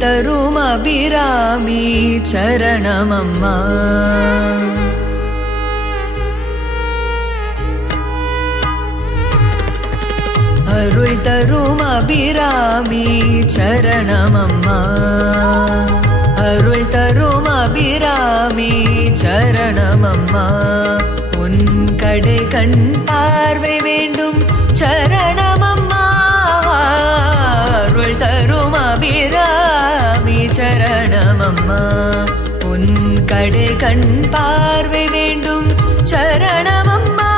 அருள் தரும் அபிராமி சரணமம்மா. அருள் தரும் அபிராமி சரணமம்மா. அருள் தரும் அபிராமி சரணமம்மா. உன் கடை கண் பார்வை வேண்டும் சரணமம்மா. அருள் தரும் அபிராமி சரணமம்மா. உன் கடை கண் பார்வை வேண்டும். சரணமம்மா.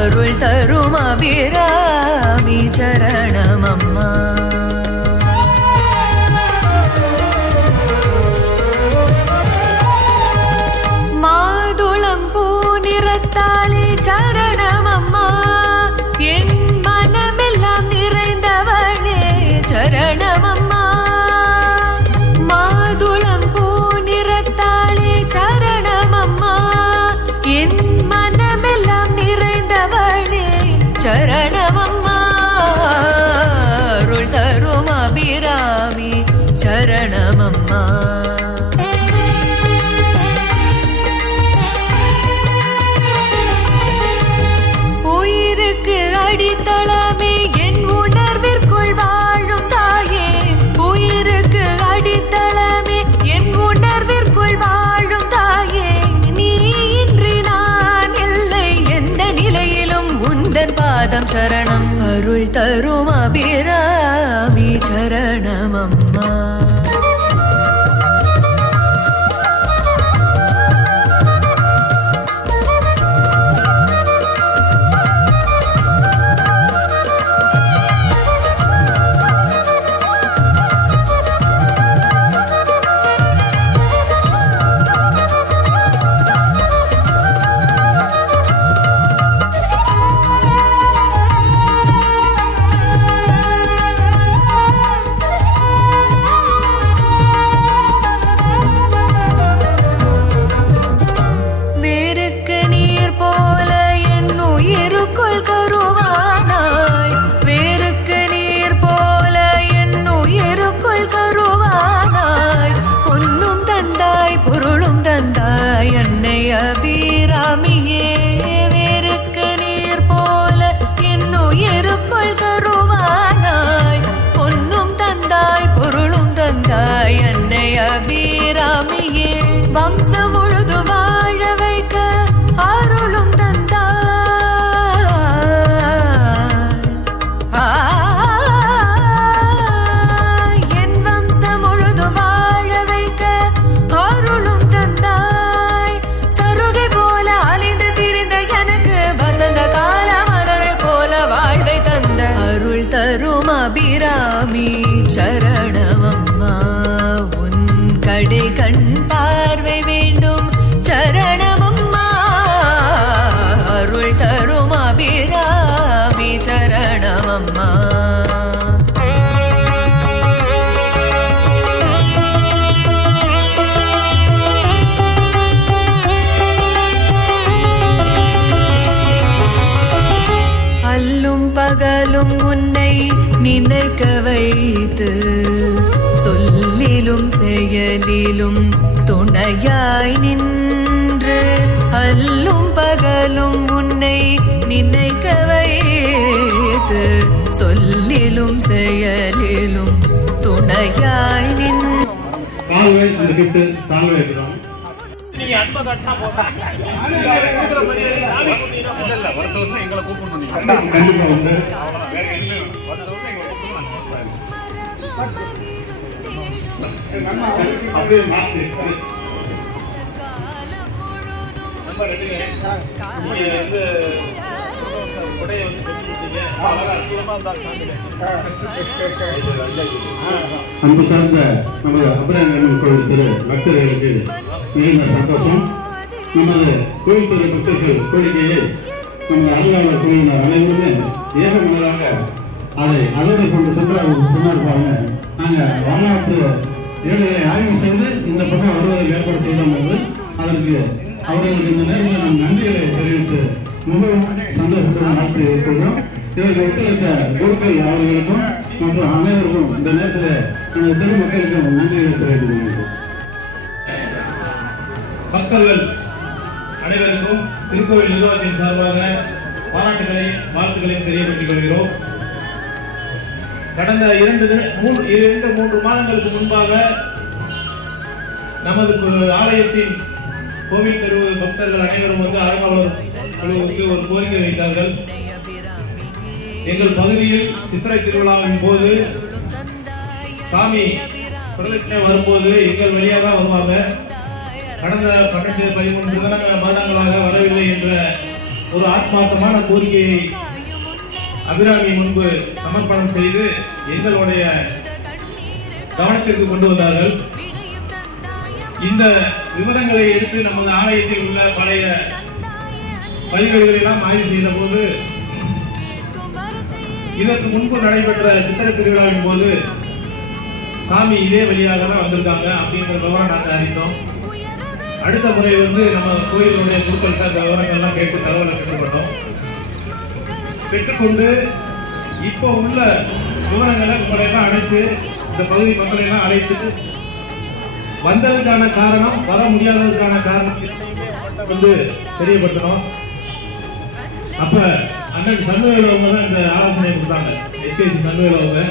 அருள் தரும் அபிராமி சரணமம்மா. மாதுளம் பூ நிறத்தால் சரணமம்மா அருள் சுவாமியே வம்சவோ செயலிலும் துணையாய் நின்று அல்லும் பகலும் உன்னை நினைக்க வைத்து சொல்லிலும் செயலிலும் துணையாய் நின்று நீங்க அன்பை காட்டினா போதும். வருஷம் வருஷம் எங்களை கூப்பிடணும் நீங்க அன்பு சார்ந்த நமது அபிராமன் கோவில் திரு பக்தர்களுக்கு மிகுந்த சந்தோஷம். நமது கோயில் துறை பக்தர்கள் கோரிக்கையை நமது அருளாளர் குழுவினர் அனைவருமே ஏகமனதாக அதை அதனை கொண்டு சென்று அவர் சொன்னார் பாருங்க நாங்கள் வரலாற்று ஆய்வு செய்து இந்த பக்கம் வருவதற்கு ஏற்பாடு செய்தோம் அதற்கு அவர்களுக்கு இந்த நேரத்தில் நாம் நன்றிகளை தெரிவித்து மிகவும் சந்தோஷத்துடன் வாழ்த்து இருக்கிறோம் இதற்கு ஒத்துழைத்த குருக்கள் அவர்களுக்கும் மற்றும் அனைவருக்கும் இந்த நேரத்தில் நமது தெரு மக்களுக்கு நன்றிகளை தெரிவித்துக் கொள்கிறோம் பக்தர்கள் அனைவருக்கும் திருக்கோவில் நிர்வாகத்தின் சார்பாக பாராட்டுகளை வாழ்த்துக்களை தெரியப்படுத்திக் கொள்கிறோம். கடந்த இரண்டு மூன்று இரண்டு மூன்று மாதங்களுக்கு முன்பாக நமது ஆலயத்தின் கோவில் தெரு பக்தர்கள் அனைவரும் வந்து அறங்காவலர் குழுவுக்கு ஒரு கோரிக்கை வைத்தார்கள். எங்கள் பகுதியில் சித்திரை திருவிழாவின் போது சாமி பிரதட்சணை வரும்போது எங்கள் வழியாக தான் வருவாங்க. கடந்த பன்னெண்டு பதிமூன்று தினங்கள் மாதங்களாக வரவில்லை என்ற ஒரு ஆத்மார்த்தமான கோரிக்கையை அபிராமி முன்பு சமர்ப்பணம் செய்து எங்களுடைய கவனத்திற்கு கொண்டு வந்தார்கள். இந்த விவரங்களை எடுத்து நமது ஆலயத்தில் உள்ள பழைய பதிவுகளெல்லாம் ஆய்வு செய்த போது இதற்கு முன்பு நடைபெற்ற சித்திரை திருவிழாவின் போது சாமி இதே வழியாக தான் வந்திருக்காங்க அப்படிங்கிற விவரம் நாங்கள் அறிந்தோம். அடுத்த முறை வந்து நம்ம கோயிலுடைய குருக்கள் அந்த விவரங்கள்லாம் கேட்டு தகவலை பெற்றுக்கொண்டோம் பெற்றுக்கொண்டு இப்போ உள்ள விவரங்களை உங்களையெல்லாம் அழைத்து இந்த பகுதி மக்களை எல்லாம் அழைத்து வந்ததுக்கான காரணம் வர முடியாததுக்கான காரணம் வந்து தெரியப்படுத்தணும். அப்ப அண்ணன் சண்முகையில் அவங்க தான் இந்த ஆலோசனை கொடுத்தாங்க. எஸ்கேசி சண்முகையில் அவங்க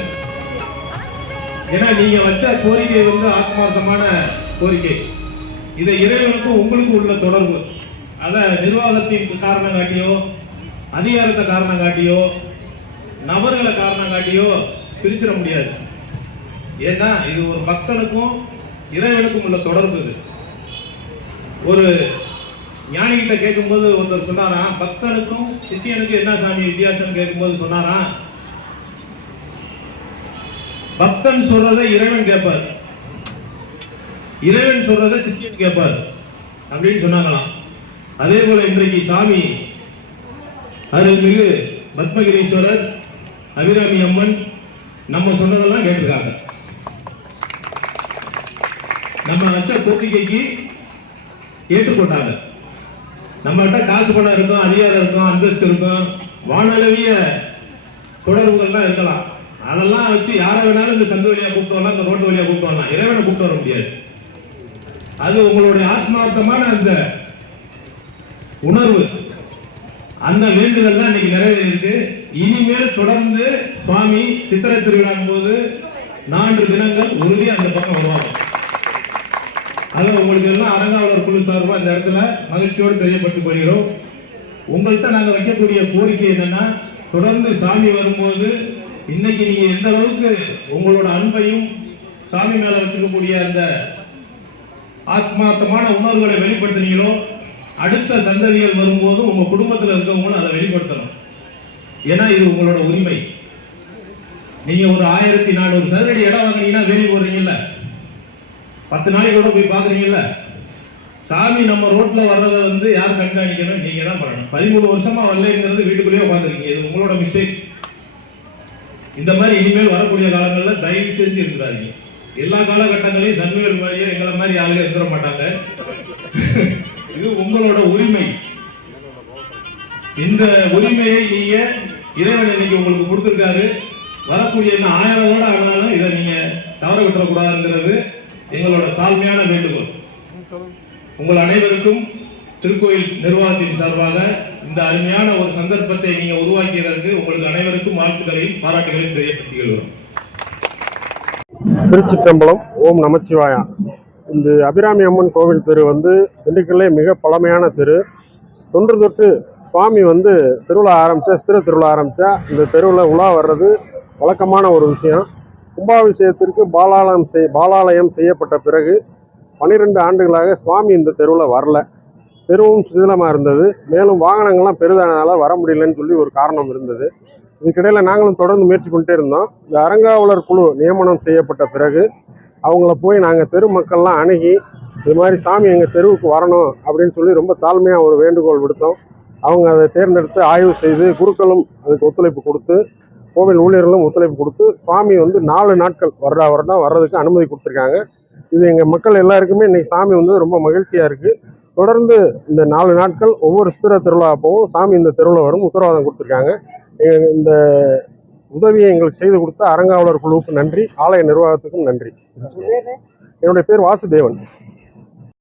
ஏன்னா நீங்க வச்ச கோரிக்கை வந்து ஆத்மார்த்தமான கோரிக்கை. இதை இறைவனுக்கும் உங்களுக்கும் உள்ள தொடர்பு. அதை நிர்வாகத்தின் காரணம் காட்டியோ அதிகாரத்தை காரணம் காட்டியோ நபர்களை காரணம் காட்டியோ பிரிச்சிட முடியாது. ஏன்னா இது ஒரு மக்களுக்கும் இறைவனுக்கும் உள்ள தொடர்பு இது. ஒரு ஞானிகிட்ட கேட்கும்போது ஒருத்தர் சொன்னாராம் பக்தனுக்கும் சிஷியனுக்கும் என்ன சாமி வித்தியாசம் கேட்கும்போது சொன்னாராம் பக்தன் சொல்றதை இறைவன் கேட்பார். இறைவன் சொல்றதை சிஷியன் கேட்பார். அப்படின்னு சொன்னாங்களாம். அதே போல இன்றைக்கு சாமி அருள்மிகு பத்மகிரீஸ்வரர் அபிராமி அம்மன் நம்ம சொன்னதெல்லாம் கேட்டிருக்காங்க. நம்ம வச்ச கோரிக்கைக்கு ஏற்றுக்கொண்டாங்க. நம்மகிட்ட காசு பணம் இருக்கும் அதிகாரம் இருக்கும் அந்தஸ்து இருக்கும். வானளவிய தொடர்புகள்லாம் இருக்கலாம். அதெல்லாம் வச்சு யாரை வேணாலும் இந்த சந்து வழியா கூப்பிட்டு வரலாம் இந்த ரோட்டு வழியா கூப்பிட்டு வரலாம். இறைவனை கூப்பிட்டு வர முடியாது. அது உங்களுடைய ஆத்மார்த்தமான அந்த உணர்வு. அந்த வேண்டுதல் தான் இன்னைக்கு நிறைவேறியிருக்கு. இனிமேல் தொடர்ந்து சுவாமி சித்திரை திருவிழாக்கும் போது நான்கு தினங்கள் உறுதி அந்த பக்கம் வருவாங்க. அதில் உங்களுக்கு எல்லாம் அரங்காவலர் குழு சார்பாக இந்த இடத்துல மகிழ்ச்சியோடு தெரியப்பட்டு போகிறோம் உங்கள்கிட்ட நாங்கள் வைக்கக்கூடிய கோரிக்கை என்னன்னா தொடர்ந்து சாமி வரும்போது இன்னைக்கு நீங்கள் எந்த அளவுக்கு உங்களோட அன்பையும் சாமி மேலே வச்சுக்கக்கூடிய அந்த ஆத்மார்த்தமான உணர்வுகளை வெளிப்படுத்துனீங்களோ அடுத்த சந்ததிகள் வரும்போது உங்க குடும்பத்தில் இருக்கவங்களும் அதை வெளிப்படுத்தணும். ஏன்னா இது உங்களோட உரிமை. நீங்க ஒரு ஆயிரத்தி நானூறு சதுரடி இடம் வாங்குறீங்கன்னா வெளியே போடுறீங்கல்ல? பத்து நாளைக்கு கூட போய் பாக்குறீங்கல்ல சாமி நம்ம ரோட்ல வர்றதை வந்து யார் கண்காணிக்கணும்? நீங்க தான் பண்ணணும். பதிமூணு வருஷமா வரலைங்கிறது வீட்டுக்குள்ளேயே உட்காந்துருக்கீங்க இது உங்களோட மிஸ்டேக் இந்த மாதிரி இனிமேல் வரக்கூடிய காலங்களில் தயவு செஞ்சு இருக்கிறாங்க எல்லா காலகட்டங்களையும் சன்மைகள் மாதிரியே எங்களை மாதிரி யாரும் இருந்துட மாட்டாங்க. இது உங்களோட உரிமை. இந்த உரிமையை நீங்க இறைவன் இன்னைக்கு உங்களுக்கு கொடுத்திருக்காரு. வரக்கூடிய இன்னும் ஆயிரம் கூட ஆனாலும் இதை நீங்க தவற விட்டுறக்கூடாதுங்கிறது எங்களோட தாழ்மையான வேண்டுகோள். உங்கள் அனைவருக்கும் திருக்கோயில் நிர்வாகத்தின் சார்பாக இந்த அருமையான ஒரு சந்தர்ப்பத்தை நீங்க உருவாக்கியதற்கு உங்களுக்கு அனைவருக்கும் வாழ்த்துக்களையும் பாராட்டுகளையும் தெரியப்படுத்திக் கொள்கிறோம். திருச்சிற்றம்பலம் ஓம் நமச்சிவாயா. இந்த அபிராமி அம்மன் கோவில் தெரு வந்து திண்டுக்கல்லே மிக பழமையான தெரு. தொன்று தொட்டு சுவாமி வந்து திருவிழா ஆரம்பித்தா சித்திர திருவிழா ஆரம்பித்தா இந்த தெருவில் உலா வர்றது வழக்கமான ஒரு விஷயம். கும்பாபிஷேகத்திற்கு பாலாலயம் செய் பாலாலயம் செய்யப்பட்ட பிறகு பன்னிரெண்டு ஆண்டுகளாக சுவாமி இந்த தெருவில் வரல. தெருவும் சிதிலமாக இருந்தது. மேலும் வாகனங்கள்லாம் பெரிதானதால வர முடியலன்னு சொல்லி ஒரு காரணம் இருந்தது. இதுக்கிடையில் நாங்களும் தொடர்ந்து முயற்சி பண்ணிட்டே இருந்தோம். இந்த அறங்காவலர் குழு நியமனம் செய்யப்பட்ட பிறகு அவங்கள போய் நாங்கள் தெரு மக்கள்லாம் அணுகி இது மாதிரி சாமி எங்கள் தெருவுக்கு வரணும் அப்படின்னு சொல்லி ரொம்ப தாழ்மையாக ஒரு வேண்டுகோள் விடுத்தோம். அவங்க அதை தேர்ந்தெடுத்து ஆய்வு செய்து குருக்களும் அதுக்கு ஒத்துழைப்பு கொடுத்து கோவில் ஊழியர்களும் ஒத்துழைப்பு கொடுத்து சுவாமி வந்து நாலு நாட்கள் வருடா வருடம் வர்றதுக்கு அனுமதி கொடுத்துருக்காங்க. இது எங்கள் மக்கள் எல்லாருக்குமே இன்றைக்கி சாமி வந்து ரொம்ப மகிழ்ச்சியாக இருக்குது தொடர்ந்து இந்த நாலு நாட்கள் ஒவ்வொரு சித்திர திருவிழா அப்பவும் சாமி இந்த தெருவில் வரும் உத்தரவாதம் கொடுத்துருக்காங்க. இந்த உதவியை எங்களுக்கு செய்து கொடுத்த அறங்காவலர் குழுவுக்கு நன்றி ஆலய நிர்வாகத்துக்கும் நன்றி. என்னுடைய பேர் வாசுதேவன்.